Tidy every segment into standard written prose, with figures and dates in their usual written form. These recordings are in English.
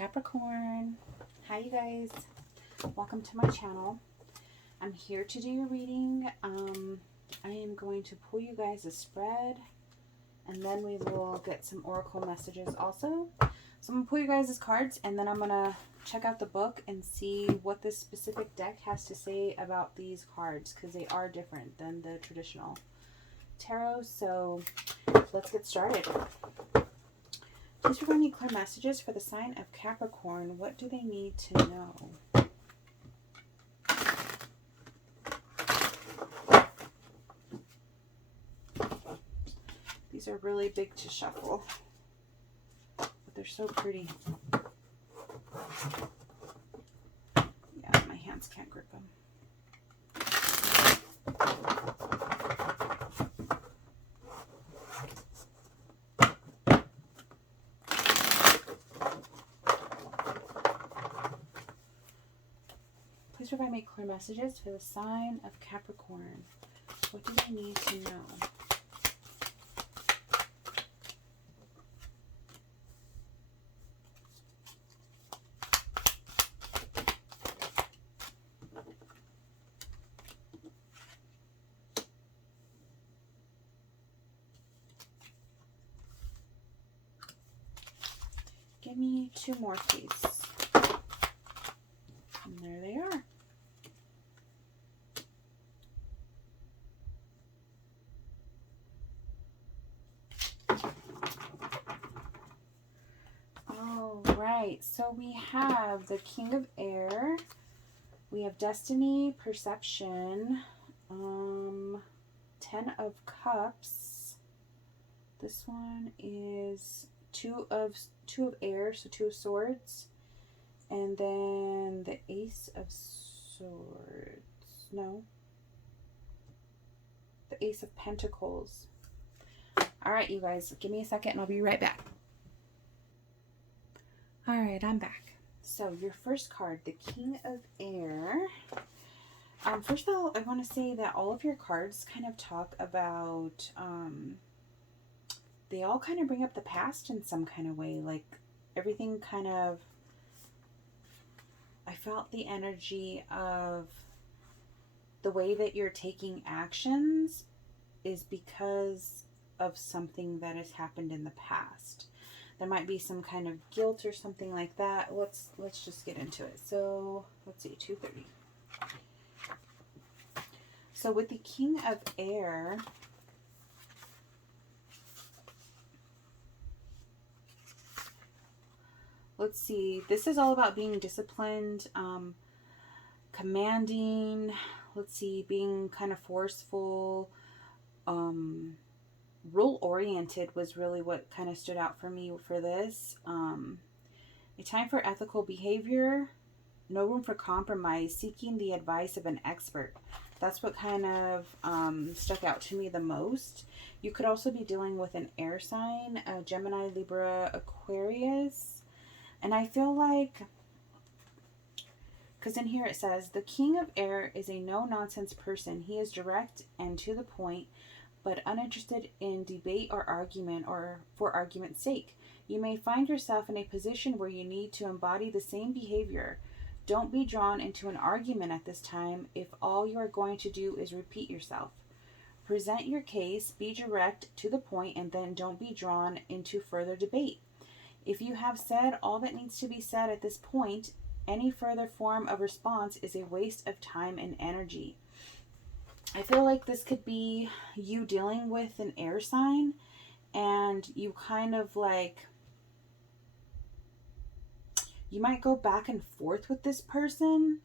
Capricorn. Hi you guys. Welcome to my channel. I'm here to do your reading. I am going to pull you guys a spread and then we will get some oracle messages also. So I'm going to pull you guys' cards and then I'm going to check out the book and see what this specific deck has to say about these cards because they are different than the traditional tarot. So let's get started. Please provide me clear messages for the sign of Capricorn. What do they need to know? These are really big to shuffle, but they're so pretty. Yeah, my hands can't grip them. Please provide me clear messages for the sign of Capricorn. What do they need to know? Give me two more, please. And there they are. All right, so we have the King of Air. We have Destiny, Perception, 10 of Cups. This one is two of Air, so 2 of Swords. And then the Ace of Swords. No. The Ace of Pentacles. All right, you guys, give me a second and I'll be right back. All right, I'm back. So your first card, the King of Air. First of all, I want to say that all of your cards kind of talk about, they all kind of bring up the past in some kind of way. Like everything kind of, I felt the energy of the way that you're taking actions is because of something that has happened in the past. There might be some kind of guilt or something like that. Let's just get into it. So let's see, 2:30. So with the King of Air, let's see. This is all about being disciplined, commanding. Let's see, being kind of forceful. Rule-oriented was really what kind of stood out for me for this. A time for ethical behavior. No room for compromise. Seeking the advice of an expert. That's what kind of stuck out to me the most. You could also be dealing with an air sign, Gemini, Libra, Aquarius. And I feel like, because in here it says, the King of Air is a no-nonsense person. He is direct and to the point, but uninterested in debate or argument or for argument's sake. You may find yourself in a position where you need to embody the same behavior. Don't be drawn into an argument at this time if all you are going to do is repeat yourself. Present your case, be direct to the point, and then don't be drawn into further debate. If you have said all that needs to be said at this point, any further form of response is a waste of time and energy. I feel like this could be you dealing with an air sign and you kind of like, you might go back and forth with this person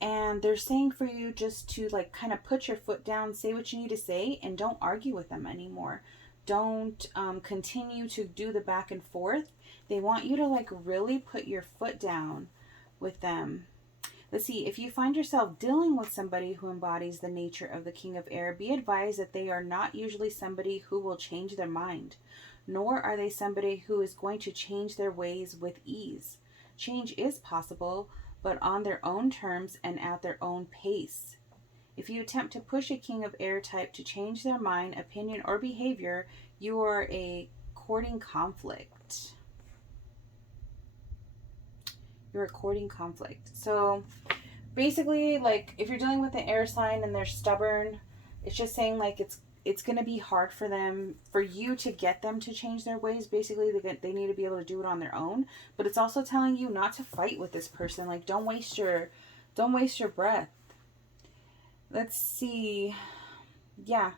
and they're saying for you just to like kind of put your foot down, say what you need to say, and don't argue with them anymore. Don't continue to do the back and forth. They want you to like really put your foot down with them. Let's see, if you find yourself dealing with somebody who embodies the nature of the King of Air, be advised that they are not usually somebody who will change their mind, nor are they somebody who is going to change their ways with ease. Change is possible, but on their own terms and at their own pace. If you attempt to push a King of Air type to change their mind, opinion, or behavior, you are courting conflict. You're courting conflict. So basically, like, if you're dealing with an air sign and they're stubborn, it's just saying, like, it's going to be hard for them, for you to get them to change their ways. Basically, they need to be able to do it on their own. But it's also telling you not to fight with this person. Like, don't waste your breath. Let's see. Yeah.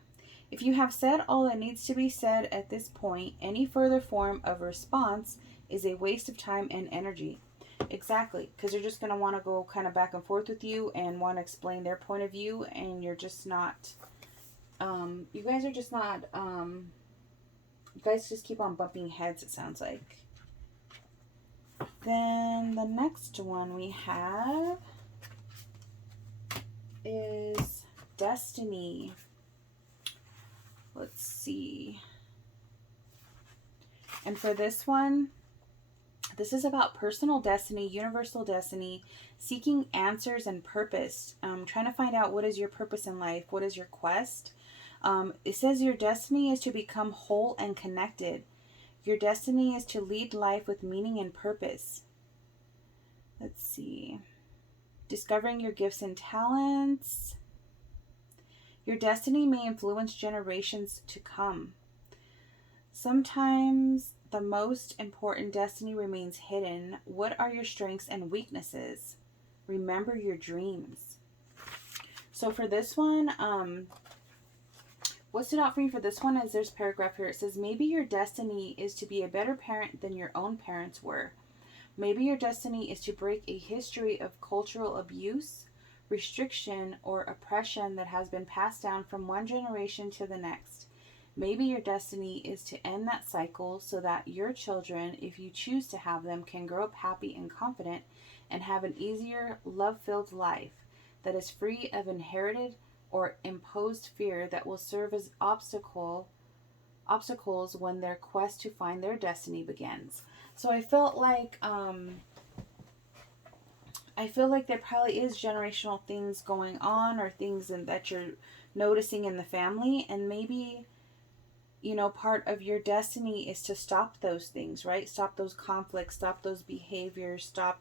If you have said all that needs to be said at this point, any further form of response is a waste of time and energy. Exactly, because they're just going to want to go kind of back and forth with you and want to explain their point of view, and you're just not, you guys are just not, you guys just keep on bumping heads, it sounds like. Then the next one we have is Destiny. Let's see. And for this one, this is about personal destiny, universal destiny, seeking answers and purpose. Trying to find out what is your purpose in life, what is your quest. It says your destiny is to become whole and connected. Your destiny is to lead life with meaning and purpose. Let's see. Discovering your gifts and talents. Your destiny may influence generations to come. Sometimes the most important destiny remains hidden. What are your strengths and weaknesses? Remember your dreams. So for this one, what stood out for me for this one is there's a paragraph here. It says, maybe your destiny is to be a better parent than your own parents were. Maybe your destiny is to break a history of cultural abuse, restriction, or oppression that has been passed down from one generation to the next. Maybe your destiny is to end that cycle so that your children, if you choose to have them, can grow up happy and confident and have an easier, love-filled life that is free of inherited or imposed fear that will serve as obstacles when their quest to find their destiny begins. So I felt like there probably is generational things going on, or things that you're noticing in the family, and maybe, you know, part of your destiny is to stop those things, right? Stop those conflicts, stop those behaviors, stop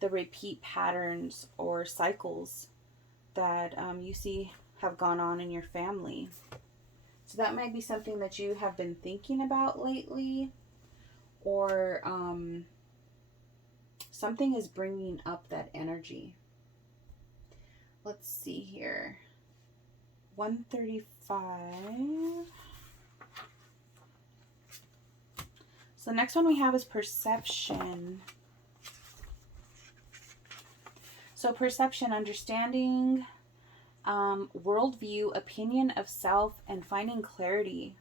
the repeat patterns or cycles that you see have gone on in your family. So that might be something that you have been thinking about lately, or something is bringing up that energy. Let's see here. 135. So the next one we have is perception. So perception, understanding, worldview, opinion of self, and finding clarity.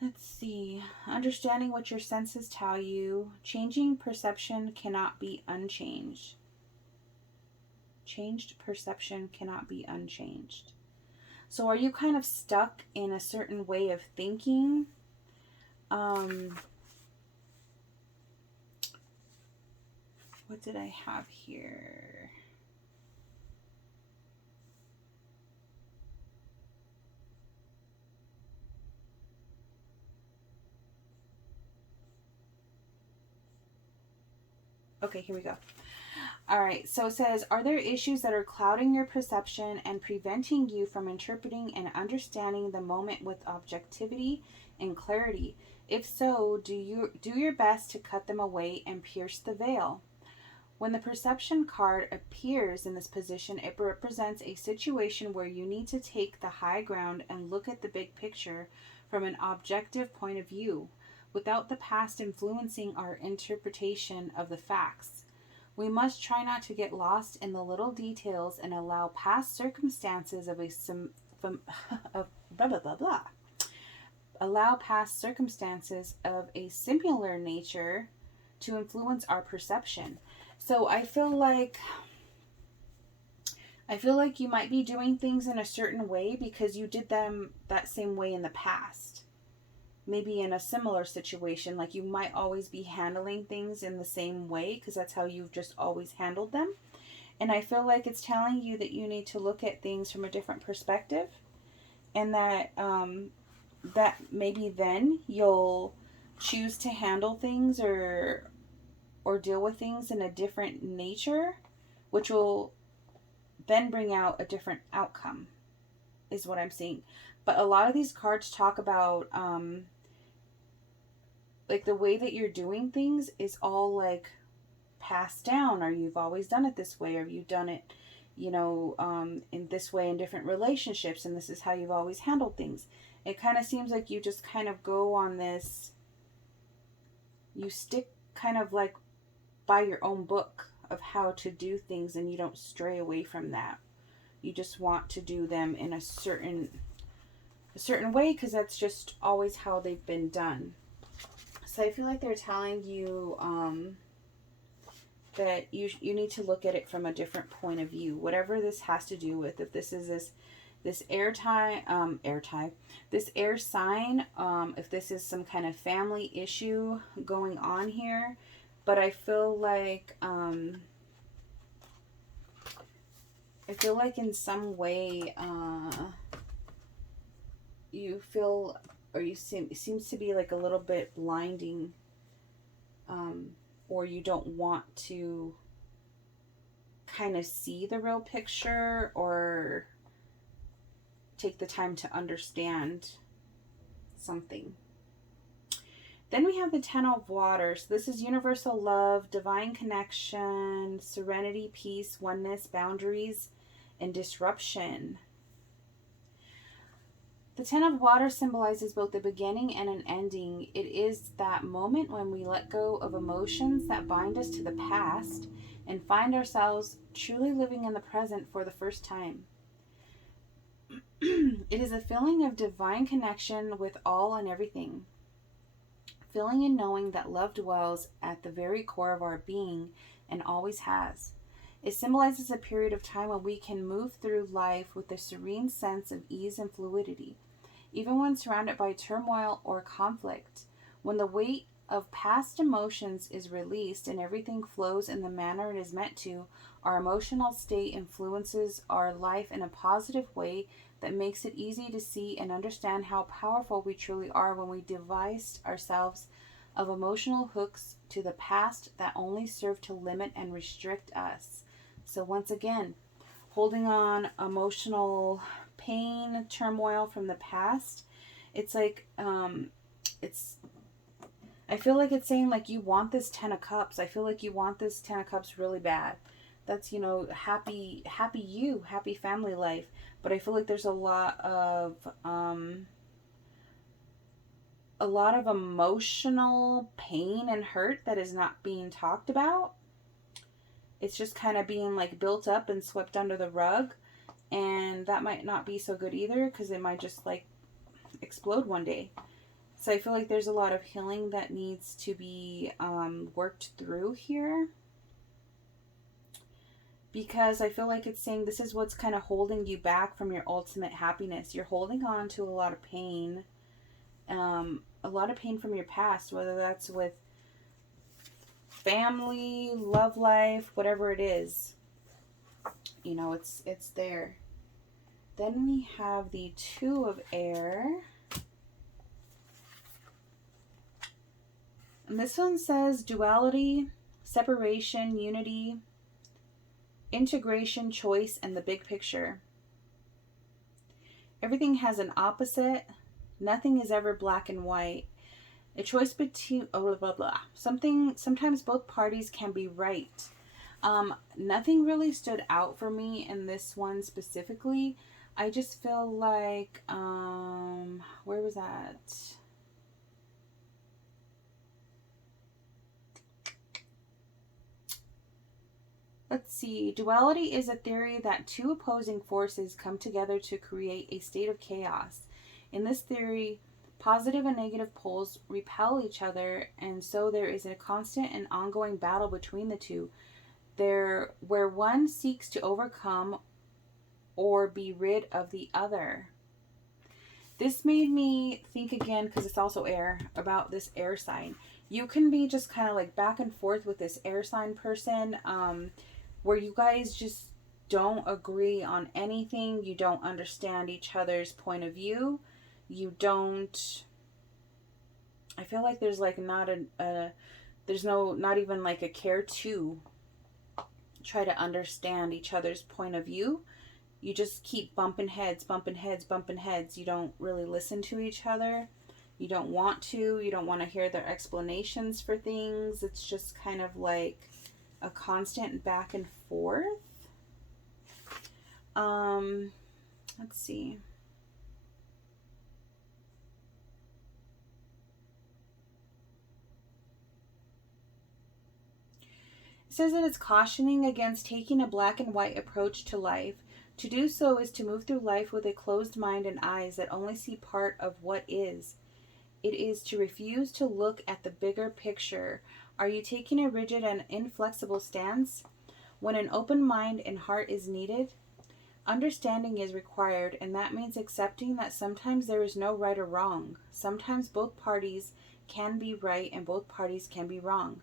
Let's see. Understanding what your senses tell you. Changing perception cannot be unchanged. Changed perception cannot be unchanged. So are you kind of stuck in a certain way of thinking? What did I have here? Okay, here we go. All right, so it says, are there issues that are clouding your perception and preventing you from interpreting and understanding the moment with objectivity and clarity? If so, do your best to cut them away and pierce the veil. When the perception card appears in this position, it represents a situation where you need to take the high ground and look at the big picture from an objective point of view, without the past influencing our interpretation of the facts. We must try not to get lost in the little details and allow past circumstances Allow past circumstances of a similar nature to influence our perception. So I feel like you might be doing things in a certain way because you did them that same way in the past. Maybe in a similar situation, like you might always be handling things in the same way because that's how you've just always handled them. And I feel like it's telling you that you need to look at things from a different perspective, and that that maybe then you'll choose to handle things or or deal with things in a different nature, which will then bring out a different outcome, is what I'm seeing. But a lot of these cards talk about like the way that you're doing things is all like passed down, or you've always done it this way, or you've done it, in this way in different relationships, and this is how you've always handled things. It kind of seems like you just kind of go on this, you stick kind of like by your own book of how to do things, and you don't stray away from that. You just want to do them in a certain way because that's just always how they've been done. So I feel like they're telling you that you need to look at it from a different point of view. Whatever this has to do with, if this is this air sign, if this is some kind of family issue going on here, but I feel like in some way you feel, or it seems to be like a little bit blinding, or you don't want to kind of see the real picture or take the time to understand something. Then we have the Ten of Waters. So this is universal love, divine connection, serenity, peace, oneness, boundaries, and disruption. The Ten of Water symbolizes both the beginning and an ending. It is that moment when we let go of emotions that bind us to the past and find ourselves truly living in the present for the first time. It is a feeling of divine connection with all and everything. Feeling and knowing that love dwells at the very core of our being and always has. It symbolizes a period of time when we can move through life with a serene sense of ease and fluidity, even when surrounded by turmoil or conflict. When the weight of past emotions is released and everything flows in the manner it is meant to, our emotional state influences our life in a positive way that makes it easy to see and understand how powerful we truly are when we divest ourselves of emotional hooks to the past that only serve to limit and restrict us. So once again, holding on emotional pain, turmoil from the past, it's like I feel like it's saying like you want this Ten of Cups. I feel like you want this Ten of Cups really bad. That's, happy family life. But I feel like there's a lot of emotional pain and hurt that is not being talked about. It's just kind of being like built up and swept under the rug. And that might not be so good either, because it might just like explode one day. So I feel like there's a lot of healing that needs to be worked through here. Because I feel like it's saying this is what's kind of holding you back from your ultimate happiness. You're holding on to a lot of pain. A lot of pain from your past, whether that's with family, love life, whatever it is. It's there. Then we have the Two of Air. And this one says duality, separation, unity, integration, choice, and the big picture. Everything has an opposite. Nothing is ever black and white. A choice between blah blah blah. Sometimes both parties can be right. Nothing really stood out for me in this one specifically. I just feel like where was that? Let's see. Duality is a theory that two opposing forces come together to create a state of chaos. In this theory, positive and negative poles repel each other, and so there is a constant and ongoing battle between the two, where one seeks to overcome or be rid of the other. This made me think again, because it's also air, about this air sign. You can be just kind of like back and forth with this air sign person, where you guys just don't agree on anything. You don't understand each other's point of view. You don't... I feel like there's like not There's not even like a care to try to understand each other's point of view. You just keep bumping heads, bumping heads, bumping heads. You don't really listen to each other. You don't want to. You don't want to hear their explanations for things. It's just kind of like a constant back and forth. Let's see. It says that it's cautioning against taking a black and white approach to life. To do so is to move through life with a closed mind and eyes that only see part of what is. It is to refuse to look at the bigger picture. Are you taking a rigid and inflexible stance when an open mind and heart is needed? Understanding is required, and that means accepting that sometimes there is no right or wrong. Sometimes both parties can be right and both parties can be wrong.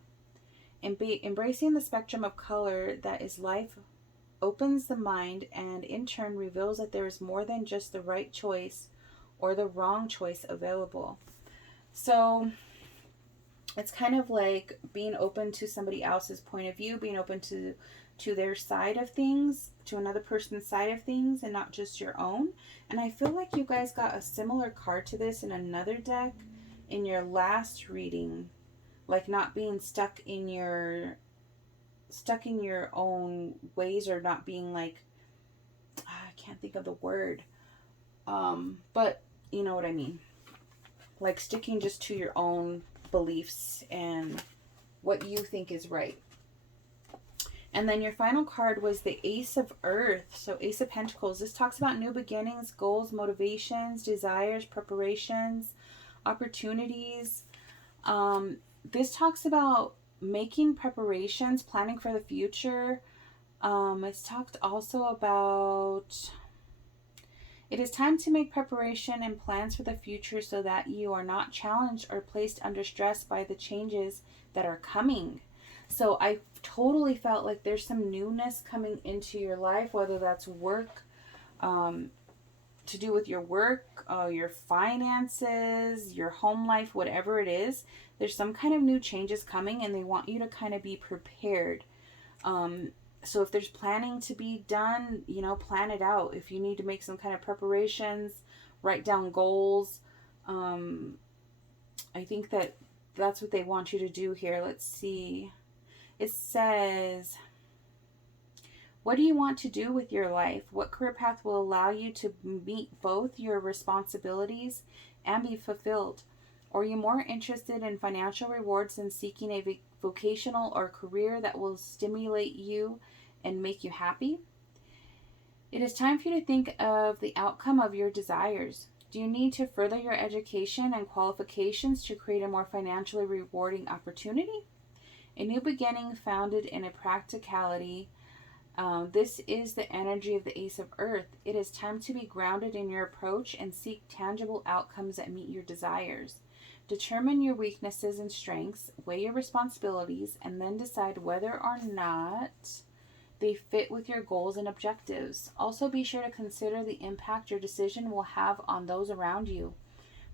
Embracing the spectrum of color that is life opens the mind and in turn reveals that there is more than just the right choice or the wrong choice available. So it's kind of like being open to somebody else's point of view, being open to their side of things, to another person's side of things, and not just your own. And I feel like you guys got a similar card to this in another deck in your last reading, like not being stuck in your own ways, or not being like, I can't think of the word, but you know what I mean, like sticking just to your own beliefs and what you think is right. And then your final card was the Ace of Earth. So Ace of Pentacles. This talks about new beginnings, goals, motivations, desires, preparations, opportunities. This talks about making preparations, planning for the future. It's talked also about it is time to make preparation and plans for the future so that you are not challenged or placed under stress by the changes that are coming. So I totally felt like there's some newness coming into your life, whether that's work, to do with your work, your finances, your home life, whatever it is. There's some kind of new changes coming, and they want you to kind of be prepared. So if there's planning to be done, plan it out. If you need to make some kind of preparations, write down goals. I think that's what they want you to do here. Let's see. It says, what do you want to do with your life? What career path will allow you to meet both your responsibilities and be fulfilled? Or are you more interested in financial rewards than seeking a vocational or career that will stimulate you and make you happy? It is time for you to think of the outcome of your desires. Do you need to further your education and qualifications to create a more financially rewarding opportunity? A new beginning founded in a practicality. This is the energy of the Ace of Earth. It is time to be grounded in your approach and seek tangible outcomes that meet your desires. Determine your weaknesses and strengths, weigh your responsibilities, and then decide whether or not they fit with your goals and objectives. Also, be sure to consider the impact your decision will have on those around you.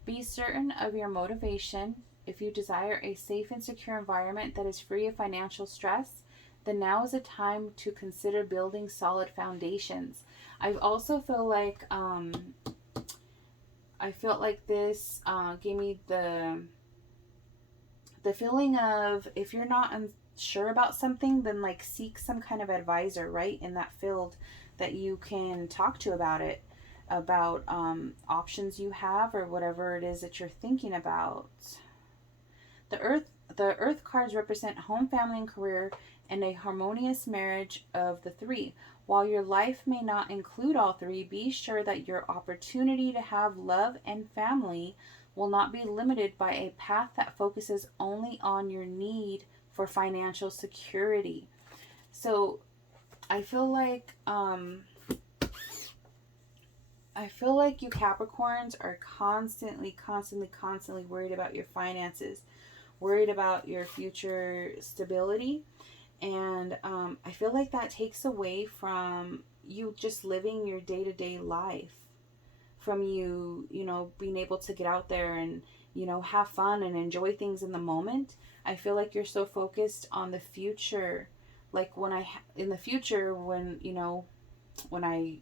Be certain of your motivation. If you desire a safe and secure environment that is free of financial stress, then now is a time to consider building solid foundations. I also feel like this gave me the feeling of, if you're not unsure about something, then like seek some kind of advisor, right, in that field that you can talk to about it, about options you have or whatever it is that you're thinking about. The earth cards represent home, family, and career, and a harmonious marriage of the three. While your life may not include all three, be sure that your opportunity to have love and family will not be limited by a path that focuses only on your need for financial security. So I feel like you Capricorns are constantly worried about your finances, worried about your future stability. And I feel like that takes away from you just living your day-to-day life, from you being able to get out there and you know, have fun and enjoy things in the moment. I feel like you're so focused on the future. Like in the future, when, you know, when I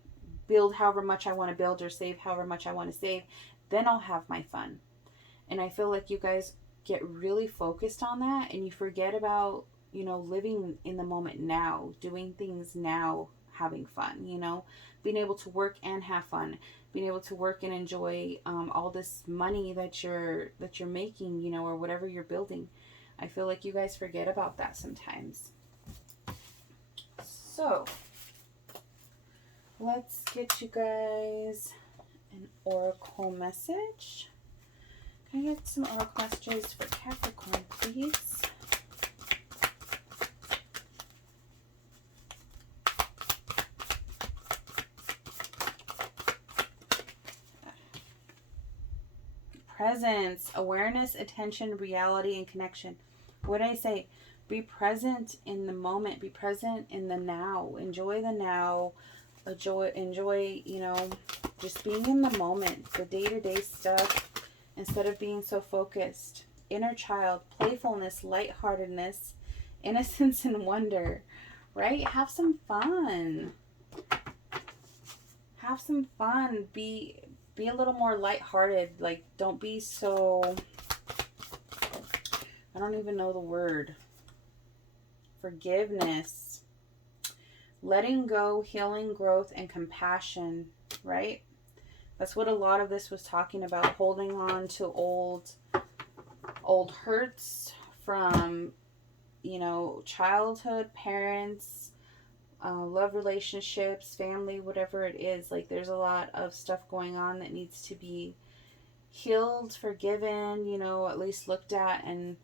build however much I want to build or save however much I want to save, then I'll have my fun. And I feel like you guys get really focused on that and you forget about, you know, living in the moment now, doing things now, having fun, you know, being able to work and have fun, being able to work and enjoy all this money that you're making, you know, or whatever you're building. I feel like you guys forget about that sometimes. So let's get you guys an oracle message. Can I get some oracle messages for Capricorn, please? Presence, awareness, attention, reality, and connection. What did I say? Be present in the moment. Be present in the now. Enjoy the now. Enjoy, you know, just being in the moment. The day-to-day stuff, instead of being so focused. Inner child, playfulness, lightheartedness, innocence, and wonder. Right? Have some fun. Have some fun. Be a little more lighthearted. Like, don't be so, I don't even know the word. Forgiveness. Letting go, healing, growth, and compassion, right? That's what a lot of this was talking about. Holding on to old hurts from, you know, childhood, parents, love relationships, family, whatever it is. Like, there's a lot of stuff going on that needs to be healed, forgiven, you know, at least looked at and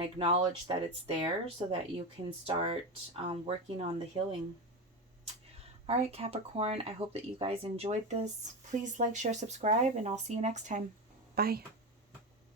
acknowledge that it's there so that you can start working on the healing. All right, Capricorn, I hope that you guys enjoyed this. Please like, share, subscribe, and I'll see you next time. Bye.